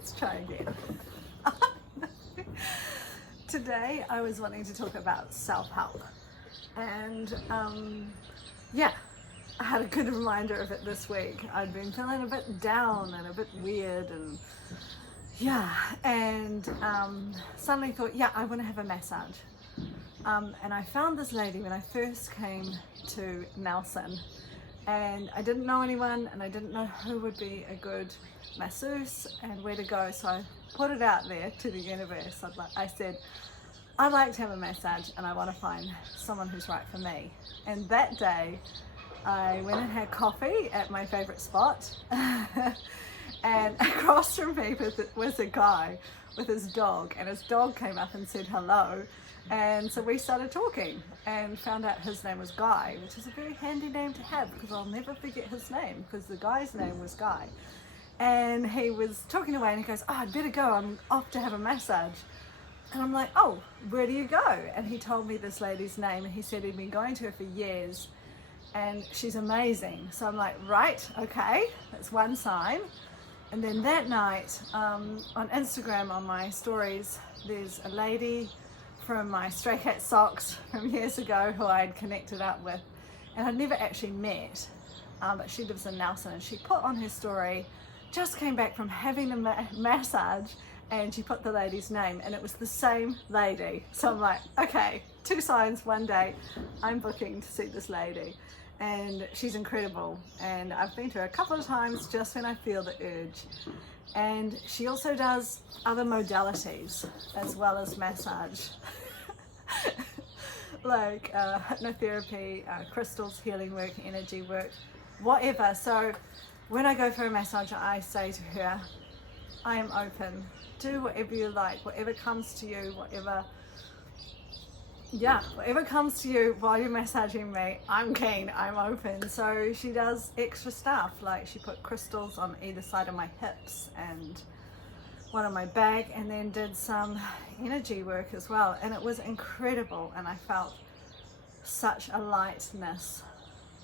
Let's try again. Today I was wanting to talk about self-help, and yeah, I had a good reminder of it this week. I'd been feeling a bit down and a bit weird, and suddenly thought, I want to have a massage. And I found this lady when I first came to Nelson, and I didn't know anyone and I didn't know who would be a good masseuse and where to go, so I put it out there to the universe. I said, I'd like to have a massage and I want to find someone who's right for me. And that day I went and had coffee at my favourite spot and across from me was a guy with his dog, and his dog came up and said hello. And so we started talking and found out his name was Guy, which is a very handy name to have because I'll never forget his name, because the guy's name was Guy. And he was talking away and he goes, I'd better go, I'm off to have a massage. And I'm like, oh, where do you go? And he told me this lady's name, and he said he'd been going to her for years and she's amazing. So I'm like, right, okay, that's one sign. And then that night on Instagram, on my stories, there's a lady from my Stray Cat Socks from years ago who I'd connected up with, and I'd never actually met, but she lives in Nelson, and she put on her story, just came back from having a massage, and she put the lady's name, and it was the same lady. So I'm like, okay, two signs one day, I'm booking to see this lady, and she's incredible, and I've been to her a couple of times just when I feel the urge. And she also does other modalities as well as massage, like hypnotherapy, crystals, healing work, energy work, whatever. So when I go for a massage, I say to her, I am open, do whatever you like, whatever comes to you, whatever comes to you while you're massaging me, I'm keen, I'm open. So she does extra stuff, like she put crystals on either side of my hips and one on my back, and then did some energy work as well, and it was incredible, and I felt such a lightness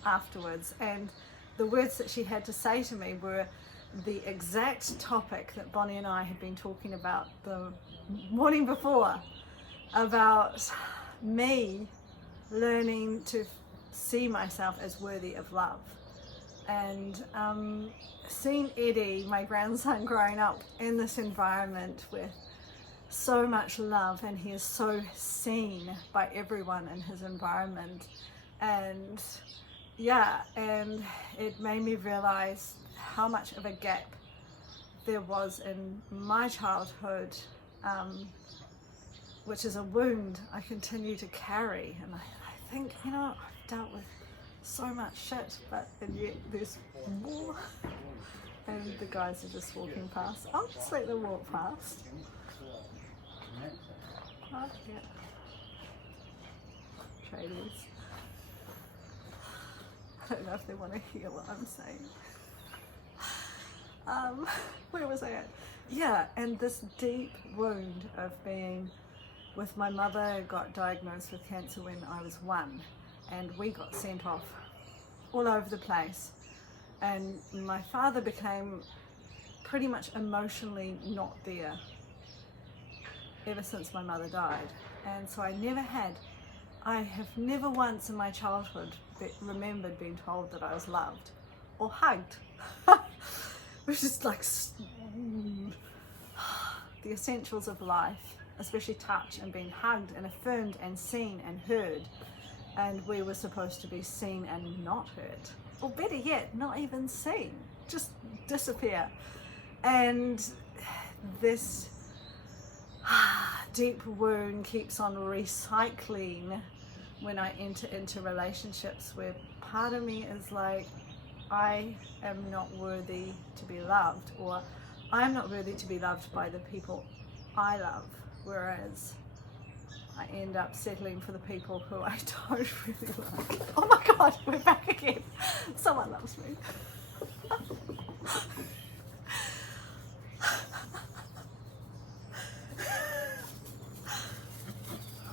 afterwards. And the words that she had to say to me were the exact topic that Bonnie and I had been talking about the morning before, about me learning to see myself as worthy of love. And seeing Eddie, my grandson, growing up in this environment with so much love, and he is so seen by everyone in his environment, and it made me realize how much of a gap there was in my childhood, which is a wound I continue to carry. And I think, I've dealt with so much shit, and yet there's more. And the guys are just walking past. I'll just let them walk past. Oh, yeah. Tradies. I don't know if they want to hear what I'm saying. Where was I at? Yeah, and this deep wound of being with my mother, got diagnosed with cancer when I was 1, and we got sent off all over the place. And my father became pretty much emotionally not there ever since my mother died. And so I have never once in my childhood remembered being told that I was loved or hugged, which is like the essentials of life, especially touch and being hugged and affirmed and seen and heard. And we were supposed to be seen and not heard, or better yet, not even seen, just disappear. And this deep wound keeps on recycling when I enter into relationships where part of me is like, I am not worthy to be loved, or I'm not worthy to be loved by the people I love, whereas I end up settling for the people who I don't really like. Oh my God, we're back again. Someone loves me. Oh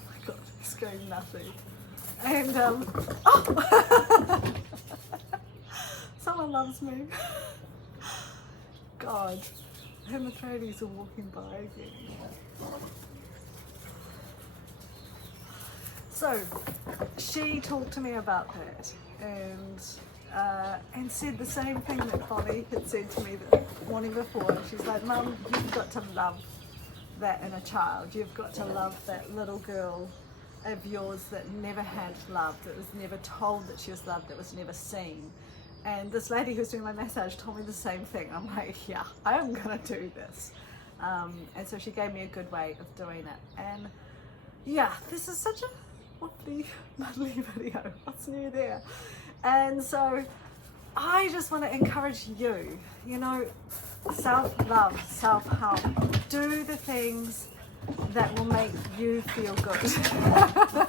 my God, it's going nothing. And someone loves me. God. Hermaphrodites are walking by again. So she talked to me about that and said the same thing that Bonnie had said to me the morning before. She's like, Mum, you've got to love that in a child. You've got to love that little girl of yours that never had love, that was never told that she was loved, that was never seen. And this lady who's doing my massage told me the same thing. I'm like, yeah, I am gonna do this. And so she gave me a good way of doing it. And yeah, this is such a lovely, muddly video. What's new there? And so I just want to encourage you, you know, self-love, self-help. Do the things that will make you feel good,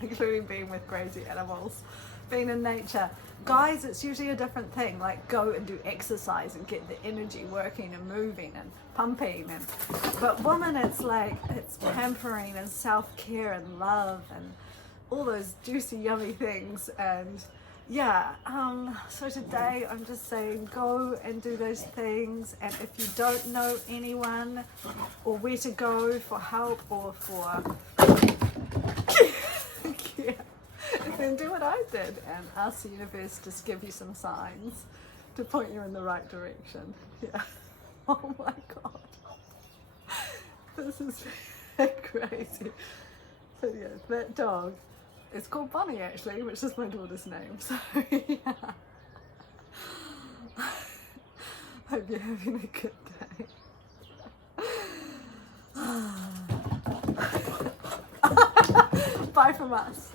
including being with crazy animals, being in nature. Guys, it's usually a different thing, like go and do exercise and get the energy working and moving and pumping. But women, it's like, it's pampering and self-care and love and all those juicy, yummy things. And yeah, so today I'm just saying go and do those things. And if you don't know anyone or where to go for help or for yeah, then do what I did and ask the universe to give you some signs to point you in the right direction. Yeah. Oh my God. This is crazy. So yeah, that dog, it's called Bonnie actually, which is my daughter's name. So yeah. Hope you're having a good day. Bye from us.